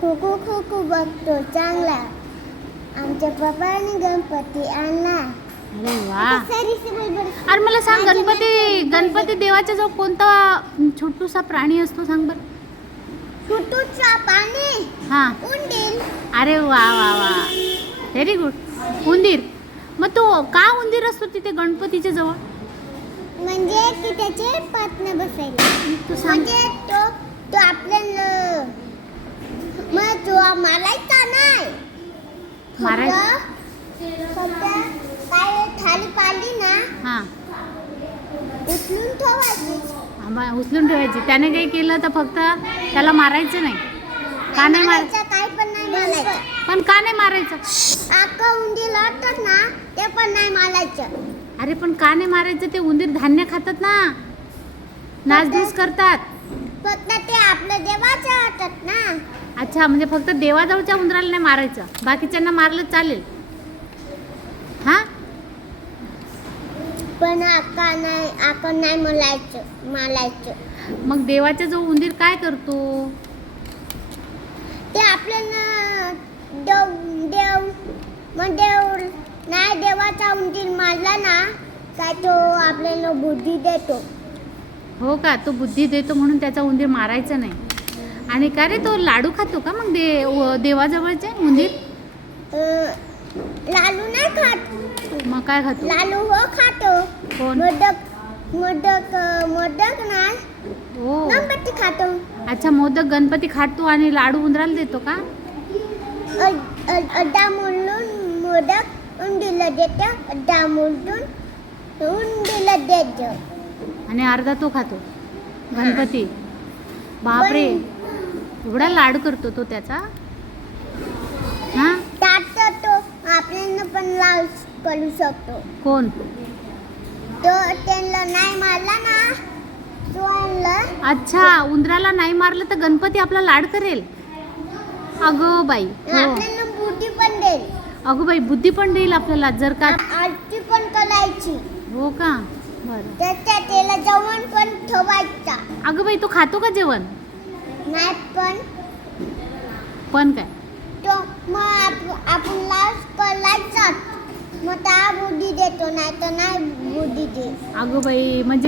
खो खो बघतो चांगला. आमच्या पप्पाने गणपती आणला. अरे वा. बरोबर. अरे मला सांग, गणपती देवाच्या जवळ कोणता छोटूसा प्राणी असतो सांग बरं. छोटूसा प्राणी हा. उंदीर. अरे वा वा वा, व्हेरी गुड. उंदीर. मग तो का उंदीर असतो तिथे गणपतीच्या जवळ? म्हणजे की त्याचे पातने बसायला. तू सांग. म्हणजे तो आपल्याला मग तो मारायचा नाही. फक्त काय थाली पाडली ना, हा, उचलून ठेवायची. उचलून ठेवायची. त्याने काही केलं तर फक्त त्याला मारायचं नाही. का नाही मारायचं? काय पण नाही मारायचं. पण का नाही मारायचं? आका उंदीर असतात ना, ते पण नाही मारायचं. अरे पण का नाही मारायचं? ते उंदीर धान्य खातात ना, नासधूस करतात. फक्त ते आपल्या देवाचे असतात ना. अच्छा, म्हणजे फक्त देवाजवळच्या उंदराला नाही मारायचं, बाकीच्यांना मारलं चालेल. हा. पण आका नाही मारायचं. मग देवाच्या जवळ उंदीर काय करतो? ते आपल्याला नाही देवाचा उंदीर मारला ना, काय तो आपल्याला बुद्धी देतो. हो का? तो बुद्धी देतो म्हणून त्याचा उंदीर मारायचा नाही. आणि का रे, तो लाडू खातो का मग देवाजवळचे उंदीर? लाडू नाही खात. मग काय खातो? लाडू हो खातो. कोण? मोदक नाही, हो. गणपती खातो. अच्छा, मोदक गणपती खातो आणि लाडू उंदराला देतो का? अड्डा मोडून मोदक उंदीला देतो. अड्डा मोडून उंदीला देतो. आणि अर्धा तो खातो गणपती. बापरे, एवढा लाड करतो तो त्याचा. हा. त्यात तो आपल्याला पण लाड करू शकतो. कोण? तो त्यांना नाही मारला ना, तो आणला. अच्छा, उंदराला नाही मारलं तर गणपती आपला लाड करेल. अगं बाई. हो. आपल्याला बुद्धी पण देईल. अगं बाई, बुद्धी पण देईल आपल्याला जर का. आरती पण करायची. हो का? बरं. त्याला जेवण पण ठेवायचा. अगं बाई, तो खातो का जेवण? नाही पण काय तो मग आपण लाज करायचा. मग त्या बुद्धी देतो, नाही तर नाही बुद्धी दे. अगं बाई, म्हणजे